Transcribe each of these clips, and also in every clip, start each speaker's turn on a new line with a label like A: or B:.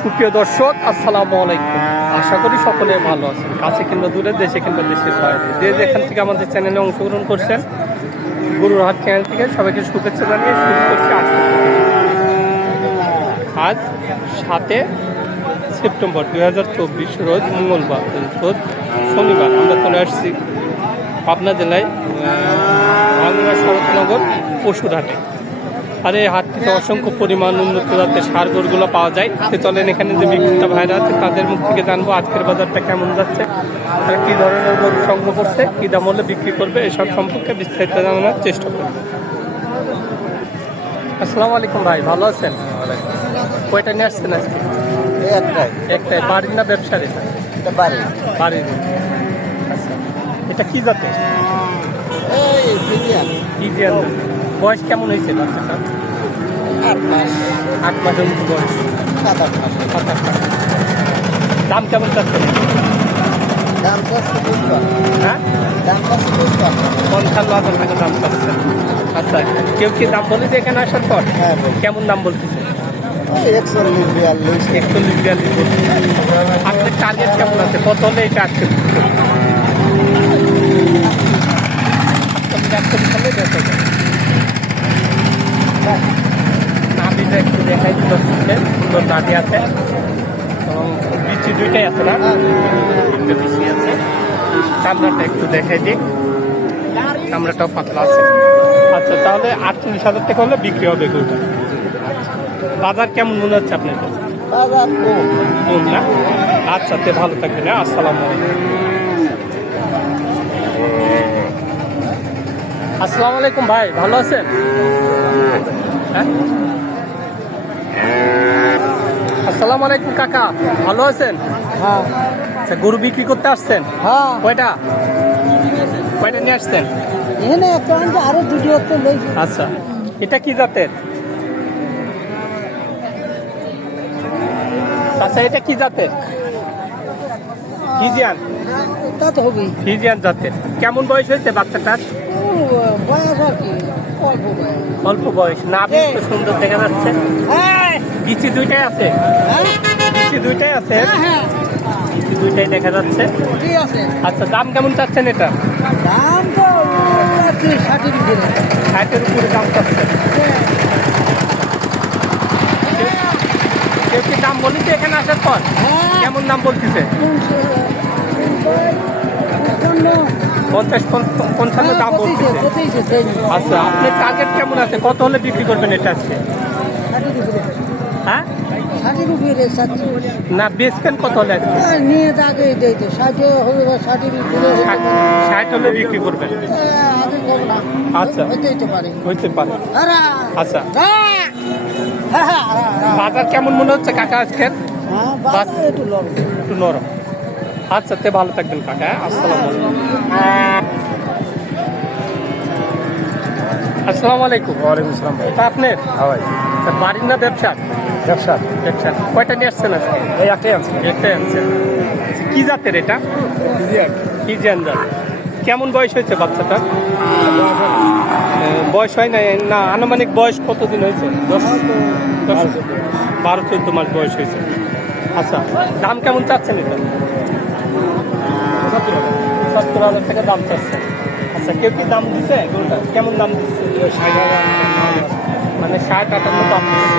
A: সুপ্রিয় দর্শক, আসসালামু আলাইকুম। আশা করি সকলে ভালো আছেন। কাছে কিংবা দূরে, দেশে কিংবা দেশের বাইরে। যে যেখান থেকে আমাদের চ্যানেলে অংশগ্রহণ করছেন, গুরুর হাট চ্যানেল থেকে সবাইকে শুভেচ্ছা জানিয়ে শুরু করছি আজ সাতে সেপ্টেম্বর দুই হাজার চব্বিশ রোজ, মঙ্গলবার রোজ শনিবার। আমরা চলে আসছি পাবনা জেলায় ভাঙ্গুড়া শরৎনগর পশুরহাটে। আর এই হাটটিতে অসংখ্য পরিমাণ উন্নত জাতের সার গরুগুলো পাওয়া যায়। তো চলেন এখানে যে বিক্রেতা ভাইরা আছে তাদের মুখ থেকে জানব আজকের বাজারটা কেমন যাচ্ছে তারা কী ধরনের গরু সংগ্রহ করছে কী দাম হলে বিক্রি করবে এসব সম্পর্কে বিস্তারিত জানানোর চেষ্টা করবে। আসসালামু আলাইকুম ভাই ভালো আছেন? কয়টা নিয়ে আসছেন আজকে?
B: একটাই।
A: একটাই বাড়ির না ব্যবসার এটা
B: এটা বাড়ি
A: বাড়ির। আচ্ছা এটা কি জাতের? যে বয়স কেমন হয়েছে বাচ্চাটা
B: আট মাস।
A: আট মাসের মতো বয়স।
B: সাত আট মাস।
A: সাত আট মাস। দাম কেমন চাচ্ছেন
B: দাম চাচ্ছে
A: হ্যাঁ?
B: দাম চাচ্ছে
A: পঞ্চান্ন হাজার টাকা দাম চাচ্ছেন আচ্ছা কেউ কি দাম বলেছে এখানে আসার পর?
B: হ্যাঁ
A: কেমন দাম বলতেছে?
B: একচল্লিশ বিয়াল্লিশ।
A: একচল্লিশ বিয়াল্লিশ আপনার টার্গেট কেমন আছে? কত হলে এটা আজকে যায় একটু দেখাই সুন্দর নাভি আছে এবং বিচি দুইটাই আছে না তিনটে বিচি আছে চামড়াটা একটু দেখাই দিই চামড়াটাও পাতলা আছে আচ্ছা তাহলে আটচল্লিশ হাজার টাকা হলে বিক্রি হবে গরুটা বাজার কেমন মনে হচ্ছে আপনার কাছে?
B: বাজার কম
A: কম না? আচ্ছা তে ভালো থাকবেন হ্যাঁ আসসালামু আলাইকুম। আসসালামু আলাইকুম ভাই ভালো আছেন? হ্যাঁ? আসসালামু আলাইকুম কাকা ভালো আছেন?
B: হ্যাঁ।
A: আচ্ছা গরু বিক্রি করতে আসছেন?
B: হ্যাঁ।
A: কয়টা? কয়টা নিয়ে আসছেন?
B: এখানে একটা আরও দুটি
A: আচ্ছা এটা কি জাতের? আচ্ছা এটা কি জাতের? ফিজিয়ান?
B: তা তো হবেই।
A: ফিজিয়ান জাতের। কেমন বয়স হয়েছে বাচ্চাটার?
B: বয়স আর কি অল্প বয়স।
A: অল্প বয়স। না তো সুন্দর দেখা যাচ্ছে।
B: হ্যাঁ।
A: বিচি দুইটাই আছে?
B: হ্যাঁ।
A: বিচি দুইটাই আছে?
B: হ্যাঁ
A: বিচি দুইটাই দেখা যাচ্ছে? আচ্ছা দাম কেমন চাচ্ছেন এটা?
B: দাম তো ষাটের
A: উপরে। দাম চাচ্ছে কেউ কি দাম বলেছে এখানে আসার পর?
B: হ্যাঁ।
A: কেমন দাম বলতেছে? পঞ্চাশ পঞ্চ- পঞ্চান্ন দাম আচ্ছা আপনার টার্গেট কেমন আছে? কত হলে বিক্রি করবেন এটা আজকে? হ্যাঁ? না বেচবেন কত হলে আজকে?
B: নিয়ে ষাটে হবে বা ষাটের
A: ষাট ষাট হলে বিক্রি করবেন। আচ্ছা হইতে পারে। আচ্ছা। বাজার কেমন মনে হচ্ছে কাকা আজকের?
B: হ্যাঁ একটু
A: নরম। আচ্ছা তে ভালো থাকবেন কাকা। হ্যাঁ? আসসালামু আসসালামু আলাইকুম।
B: ওয়ালাইকুম আসসালাম
A: এটা আপনার?
B: হ্যাঁ ভাই।
A: আচ্ছা, বাড়ির না ব্যবসা
B: ব্যবসা।
A: ব্যবসা কয়টা নিয়ে আসছেন আজকে?
B: এই একটাই আছে।
A: একটাই আনছেন আচ্ছা, কি জাতের এটা? কি জান জাত। কেমন বয়স হয়েছে বাচ্চাটা? বয়স হয় না না আনুমানিক বয়স কতদিন হয়েছে? দশ বারো চোদ্দ মাস বয়স হয়েছে। আচ্ছা দাম কেমন চাচ্ছেন এটা? সত্তর হাজার টাকা দাম চাচ্ছে। আচ্ছা কেউ কি দাম দিছে? গরুটা কেমন দাম দিচ্ছে মানে ষাট আটান্ন দাম দিচ্ছে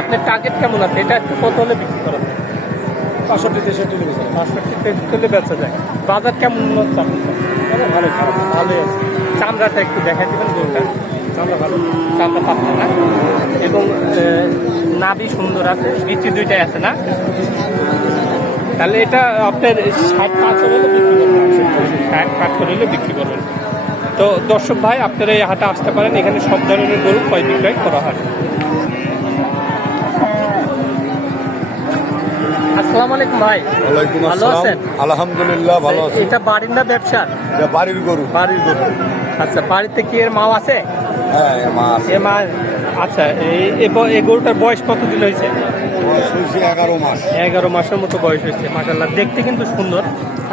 A: আপনার টার্গেট কেমন আছে? এটা একটু কত হলে বিক্রি করা যায়?
B: পাঁচষট্টি তেষট্টি
A: বাষট্টি তেষট্টি হলে বেচা যায়। বাজার কেমন হচ্ছে আপনার? ভালো ভালোই আছে। চামড়াটা একটু দেখা দেবেন গরুটা। চামড়া ভালো। চামড়া পাতলা না? এবং নাভি সুন্দর আছে। বিচি দুইটাই আছে না? তাহলে এটা আপনার ষাট পাঁচ হলে বিক্রি করবেন। ষাট পাঁচ হলে বিক্রি করবেন। তো দর্শক ভাই আপনারা এই হাটে আসতে পারেন। এখানে সব ধরনের গরু ক্রয় বিক্রয় করা হয়। আসসালামু আলাইকুম ভাই।
C: ওয়ালাইকুম আসসালাম।
A: আছেন?
C: আলহামদুলিল্লাহ ভালো আছি।
A: এটা বাড়ির না ব্যবসার?
C: এটা বাড়ির গরু।
A: বাড়ির গরু। আচ্ছা বাড়িতে কি এর আছে?
C: হ্যাঁ এ মাস
A: এ মা আচ্ছা এই এই গরুটার বয়স কতদিন হয়েছে?
C: এগারো মাস।
A: এগারো মাসের মতো বয়স হয়েছে মাসাল্লাহ দেখতে কিন্তু সুন্দর।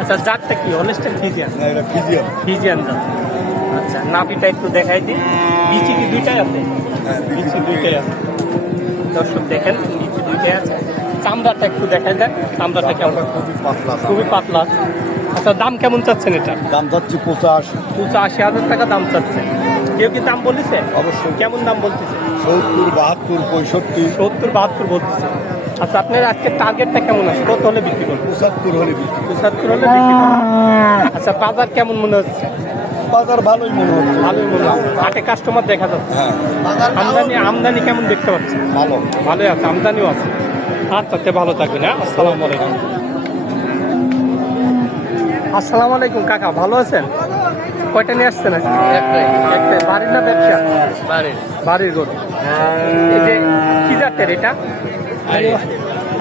A: আচ্ছা জাতটা কি? অনেস্টার ফিজিয়ান
C: না এটা ফিজিয়াম
A: ফিজিয়ান জাত। আচ্ছা নাপিটা একটু দেখাই দিই। বিচি কি দুইটাই আছে? বিচি দুইটাই আছে। দর্শক দেখেন নিচে দুইটাই আছে। চামড়াটা একটু দেখাই দেন। চামড়াটা কেমন?
C: খুবই পাতলা
A: খুবই পাতলা আচ্ছা দাম কেমন চাচ্ছেন এটা?
C: দাম চাচ্ছি পঁচাশ।
A: পঁচাশি হাজার টাকা দাম চাচ্ছে কেউ কি দাম বলেছে
C: অবশ্যই।
A: কেমন দাম বলতেছে?
C: সত্তর বাহাত্তর পঁয়ষট্টি।
A: সত্তর বাহাত্তর বলতেছে। আচ্ছা আপনার আজকে টার্গেটটা কেমন আছে? কত হলে বিক্রি করবেন?
C: পঁচাত্তর হলে বিক্রি
A: পঁচাত্তর হলে বিক্রি আচ্ছা বাজার কেমন মনে হচ্ছে?
C: বাজার ভালোই মনে হচ্ছে।
A: ভালোই মনে হচ্ছে। হাটে কাস্টমার দেখা যাচ্ছে।
C: হ্যাঁ।
A: আমদানি আমদানি কেমন দেখতে পাচ্ছেন?
C: ভালো।
A: ভালোই আছে আমদানিও আছে। আচ্ছা ভালো থাকবেন হ্যাঁ? আসসালামু আলাইকুম। আসসালামু আলাইকুম কাকা ভালো আছেন? কয়টা নিয়ে আসছেন আজকে? একটাই। একটাই। বাড়ির না ব্যবসা? বাড়ির। বাড়ির গরু। এই যে কি জাতের এটা?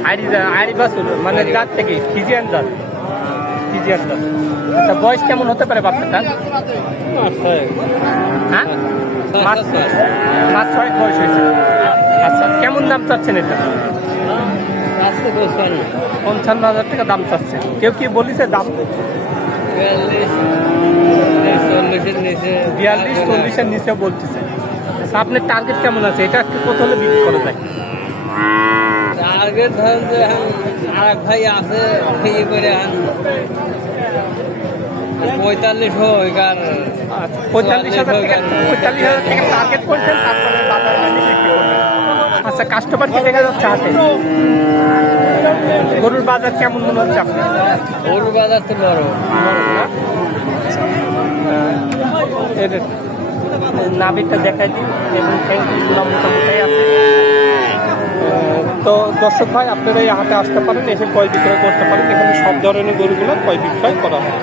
A: আইরি জা- আইরি বাছুর মানে জাত থেকে ফিজিয়ান জাত। ফিজিয়ান জাত। আচ্ছা বয়স কেমন হতে পারে বাচ্চাটা? হ্যাঁ? মাস মাস ছয় বয়স হয়েছে। আচ্ছা কেমন দাম চাচ্ছেন এটা? পঞ্চান্ন হাজার টাকা দাম চাচ্ছে। কেউ কি বলিছে দাম? বিয়াল্লিশ চল্লিশের নিচে। বলতেছে। আচ্ছা আপনার টার্গেট কেমন আছে? এটা একটু কত হলে বিক্রি করা যায়।
B: টার্গেট ধরেন যে আর এক ভাই আছে ইয়ে করে পঁয়তাল্লিশ হোক আর
A: আচ্ছা পঁয়তাল্লিশ হাজার পঁয়তাল্লিশ হাজার টার্গেট করছেন তারপরে বাজার মূল্যে বিক্রি করবেন আচ্ছা কাস্টমার কি দেখা যাচ্ছে হাটে গরুর বাজার কেমন মনে হচ্ছে আপনার?
B: গরুর বাজার তো বড়
A: এর নাবিকটা দেখাই দিই এবং ট্যাঙ্কিগুলো মোটামুটি আছে। তো দর্শক ভাই আপনারা এই হাটে আসতে পারেন এসে ক্রয় বিক্রয় করতে পারেন। এখানে সব ধরনের গরুগুলো ক্রয় বিক্রয় করা হয়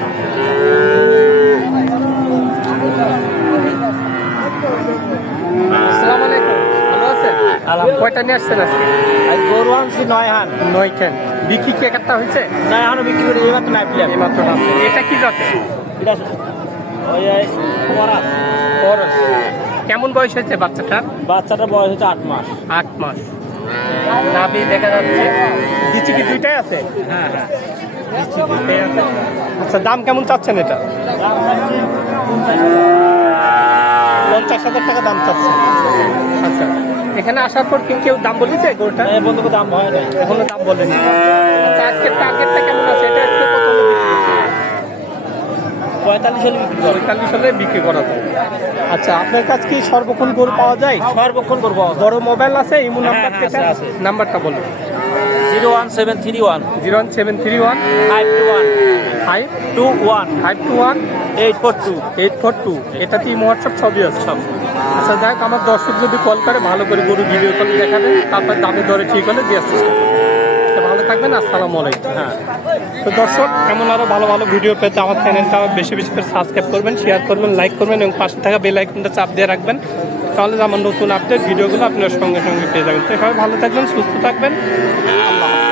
A: আসসালামু আলাইকুম ভালো কয়টা নিয়ে আসছেন আজকে?
B: আজ গরু আনছি নয় হান।
A: বিক্রি কি একটা হয়েছে?
B: বিক্রি করে
A: এইমাত্র না এটা কি জাতে? কেমন বয়স হয়েছে বাচ্চাটার?
B: বাচ্চাটার বয়স হচ্ছে আট মাস।
A: আট মাস। নাভি দেখা যাচ্ছে। দিচ্ছি কি দুইটাই আছে?
B: হ্যাঁ হ্যাঁ।
A: আচ্ছা দাম কেমন চাচ্ছেন এটা? পঞ্চাশ হাজার টাকা দাম চাচ্ছে আচ্ছা এখানে আসার পর কি কেউ দাম বলেছে গরুটা?
B: এই বন্ধুকে দাম হয় না
A: এখনও দাম বলেনি। আচ্ছা আজকের টার্গেটটা কেমন আছে? এটা আজকে কত?
B: পঁয়তাল্লিশ হলে বিক্রি করে
A: পঁয়তাল্লিশ হলে বিক্রি করা যায়। আচ্ছা আপনার কাছে কি সর্বক্ষণ গরু পাওয়া যায়?
B: সর্বক্ষণ করব
A: বড় মোবাইল আছে? ইমো নাম্বার
B: হ্যাঁ, আছে।
A: নাম্বারটা বলুন।
B: Zero one seven three one.
A: Zero one seven three one
B: five two one.
A: Five
B: two one.
A: Five two one
B: eight four two.
A: Eight four two. Imo WhatsApp সবই আছে। সব আচ্ছা যাই হোক, আমার দর্শক যদি কল করে ভালো করে গরু ভিডিও কল দেখাবেন তারপর দামে দরে ঠিক হলে দিয়ে চেষ্টা করবেন ভালো থাকবেন আসসালামু আলাইকুম। হ্যাঁ। তো দর্শক এমন আরও ভালো ভালো ভিডিও পেতে আমার চ্যানেলটা বেশি বেশি করে সাবস্ক্রাইব করবেন শেয়ার করবেন লাইক করবেন এবং পাশে থাকা বেল আইকনটা চাপ দিয়ে রাখবেন। তাহলে আমার নতুন আপডেট ভিডিওগুলো আপনার সঙ্গে সঙ্গে পেয়ে যাবেন। তো সবাই ভালো থাকবেন সুস্থ থাকবেন। আল্লাহ।